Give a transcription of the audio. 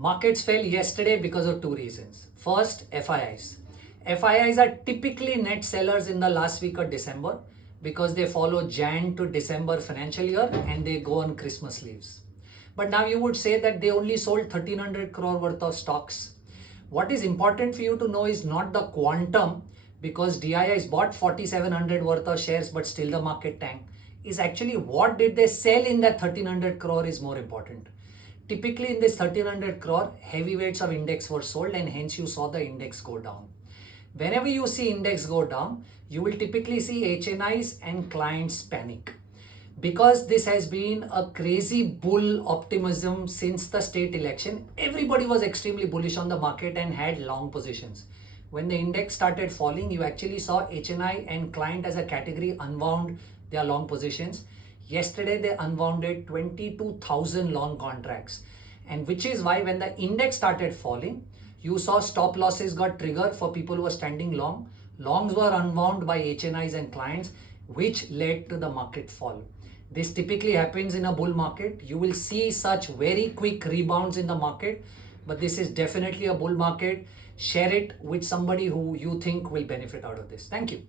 Markets fell yesterday because of two reasons. First, FIIs. FIIs are typically net sellers in the last week of December because they follow Jan to December financial year and they go on Christmas leaves. But now you would say that they only sold 1300 crore worth of stocks. What is important for you to know is not the quantum, because DIIs bought 4700 worth of shares but still the market tanked. Is actually what did they sell in that 1300 crore is more important. Typically in this 1300 crore, heavyweights of index were sold and hence you saw the index go down. Whenever you see index go down, you will typically see HNIs and clients panic. Because this has been a crazy bull optimism since the state election, everybody was extremely bullish on the market and had long positions. When the index started falling, you actually saw HNI and client as a category unwound their long positions. Yesterday, they unwounded 22,000 long contracts. And which is why when the index started falling, you saw stop losses got triggered for people who were standing long. Longs were unwound by HNIs and clients, which led to the market fall. This typically happens in a bull market. You will see such very quick rebounds in the market, but this is definitely a bull market. Share it with somebody who you think will benefit out of this. Thank you.